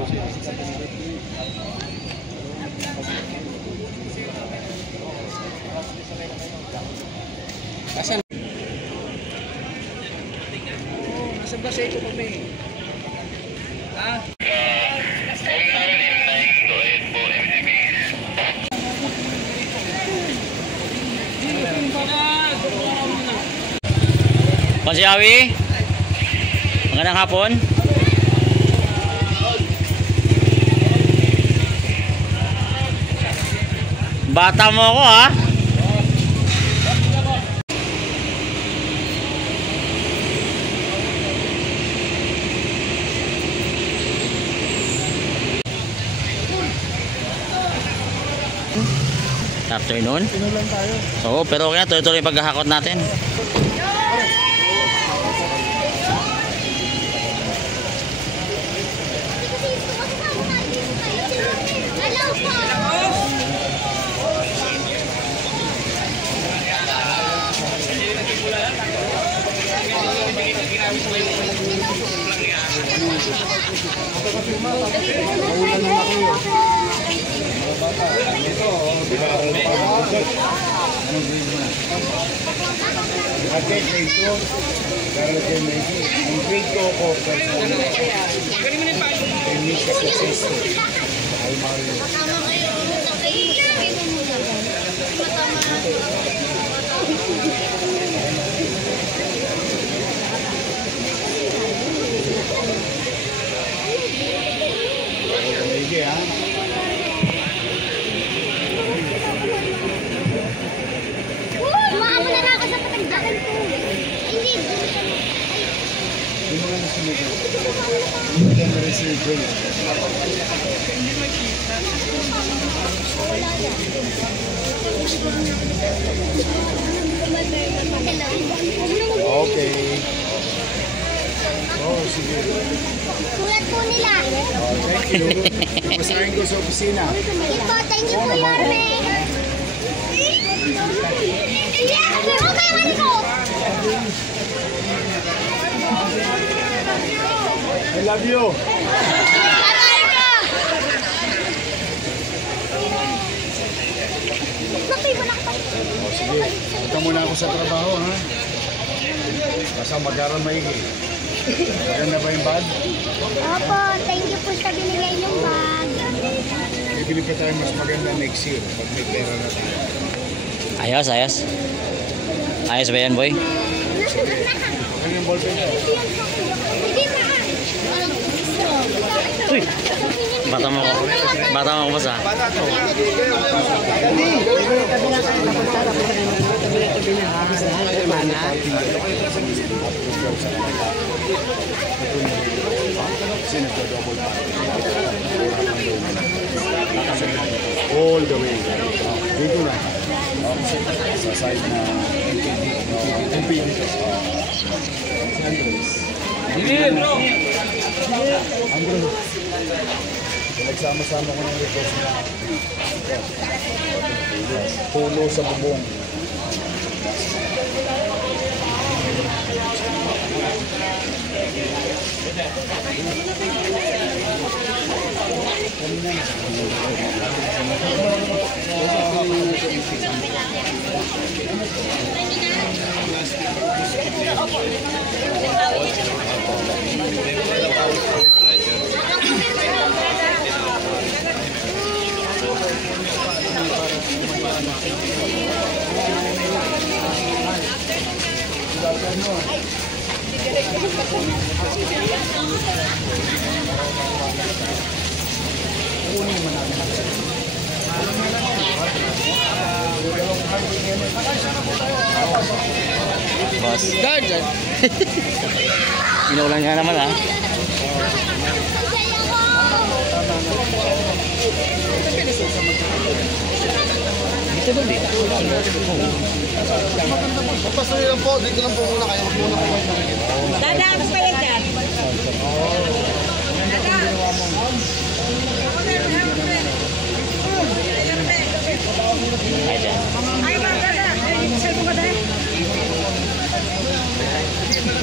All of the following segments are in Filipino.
Asan? Nasa base ko kami. Ha? Pansiawi, magandang hapon. Bata mo ako ha. Afternoon. Pinulan tayo. Oo, pero okay na, tuloy-tuloy paghahakot natin. Okay. Oh, sige. Kulat po nila. Oh, thank you. Masahin ko sa opisina. Sige po, thank you po, Yorme. Okay, mali ko. I love you. Oh, sige. Punta muna ako sa trabaho, ha? Basta mag-aral maigi. Maganda ba yung bag? Opo, thank you po sa binigay yung bag. Bibili pa tayo mas maganda next year pag may pera na tayo. Ayos, ayos. Ayos ba yan, boy? Ano yung ballpen ko? Hindi na. Uy! Bata mo ako. Bata mo ako basta. All the way. Dito na. Sa side na MPD. Andres. Nagsama-sama ko ng request na pulo sa bubong. Boss. Inuulan nga naman ha. Dito ba dito? Papasunin lang po. Dito lang po muna kayo. Huwag muna kayo. Dadaan pa yan dyan. Ay, dyan. Ay, maganda. Sa'yo ko ba dahil?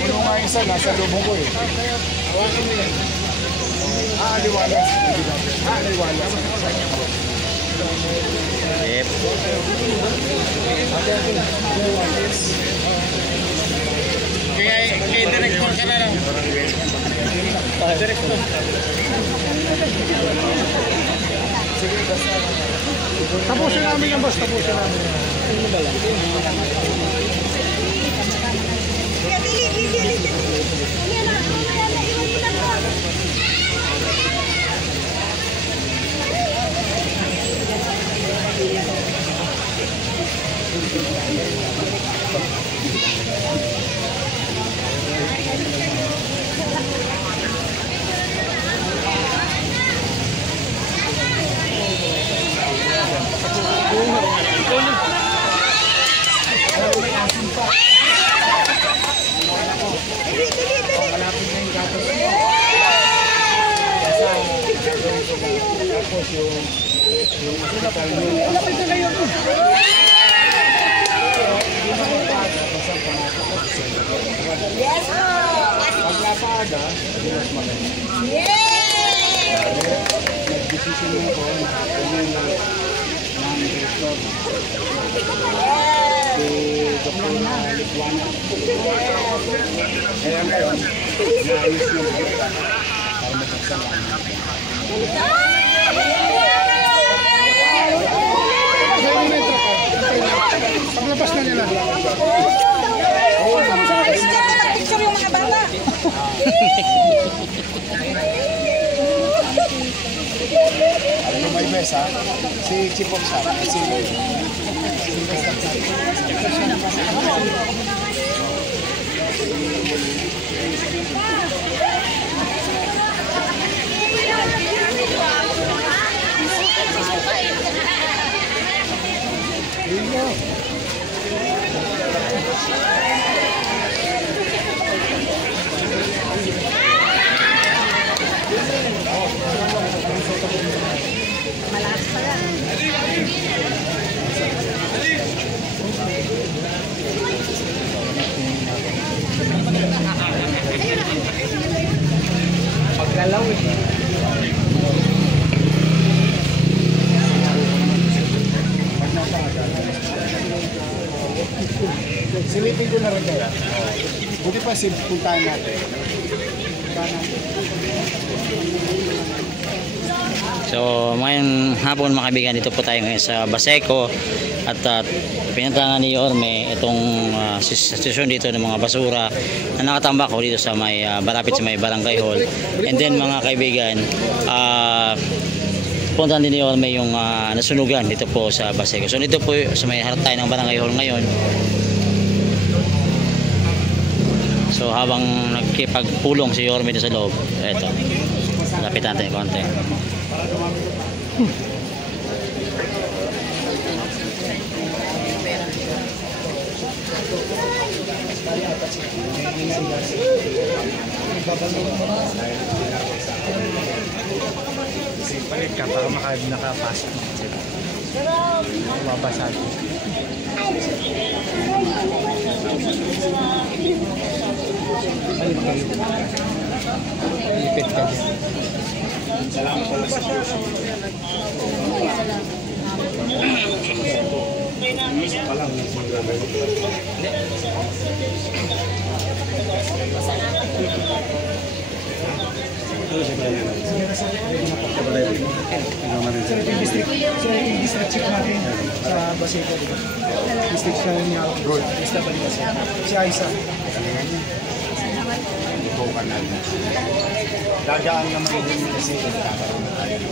Puno nga isa. Nasa lubong ko eh. Hawakan mo yan. Aliwalas. Aliwalas. Yep. Kaya director ka na lang. Director. Tapusin namin yan, boss. Tapusin namin. Yes, po. Paglapaga, nag-decision mo ko ng director. Si Dr. Liguana. Kaya ngayon, naayos nyo na para magsaksalaman. Paglabas na nila. Picture yung mga bata. Ano may best ha? Si Chief of Staff. Paggalaw eh. Silipin ko na rin kaya. Buti pa puntahan natin. So ngayong hapon mga kaibigan, dito po tayo ngayon sa Baseco at pinuntahan ni Yorme itong sitwasyon dito ng mga basura na nakatambak dito sa may malapit sa may barangay hall. And then mga kaibigan, puntahan din ni Yorme yung nasunugan dito po sa Baseco. So dito po sa may harap tayo ng barangay hall ngayon. So habang nagkipagpulong si Yorme dito sa loob, eto, lapitan natin konti. Palit ka para nakapasok. Mabasag. Lipit ka dyan. Salamat pala sa puso. Palang district chief natin sa Baseco. District siya niya. Good. Si Aisa. Dagaan naman din kasi nagkakaroon na tayo ng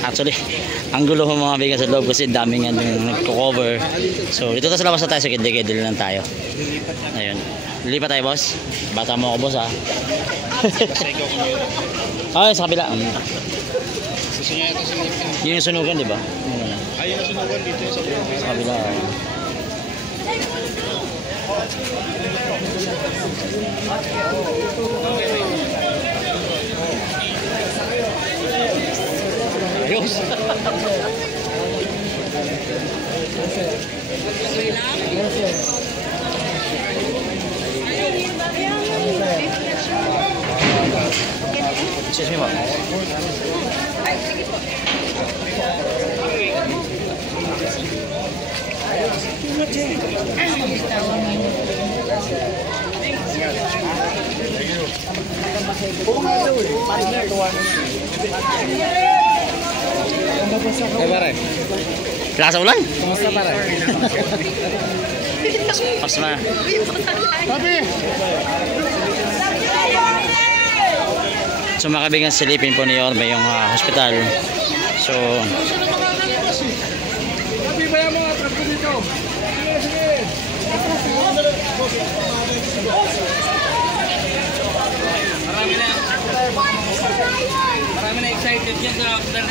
Actually, ang gulo ng mga bigas sa loob kasi daming nga nagko-cover. So dito sa labas na tayo, sa kidil-kidil lang tayo. Ayun. Lilipat tayo, boss. Bata mo ako, boss, ha. Ay, sa kabila. Yun yung sunugan, di ba? Ayun yung sunugan dito sa kabila. Ayos. Excuse me po. Lakas sa ulan? Kumusta pare? Pas na. Papi! So mga kaibigan, silipin po ni Yorme yung hospital. So Papi, bayan mo nga trap ko dito. Sige, Marami na excited yan sa hospital.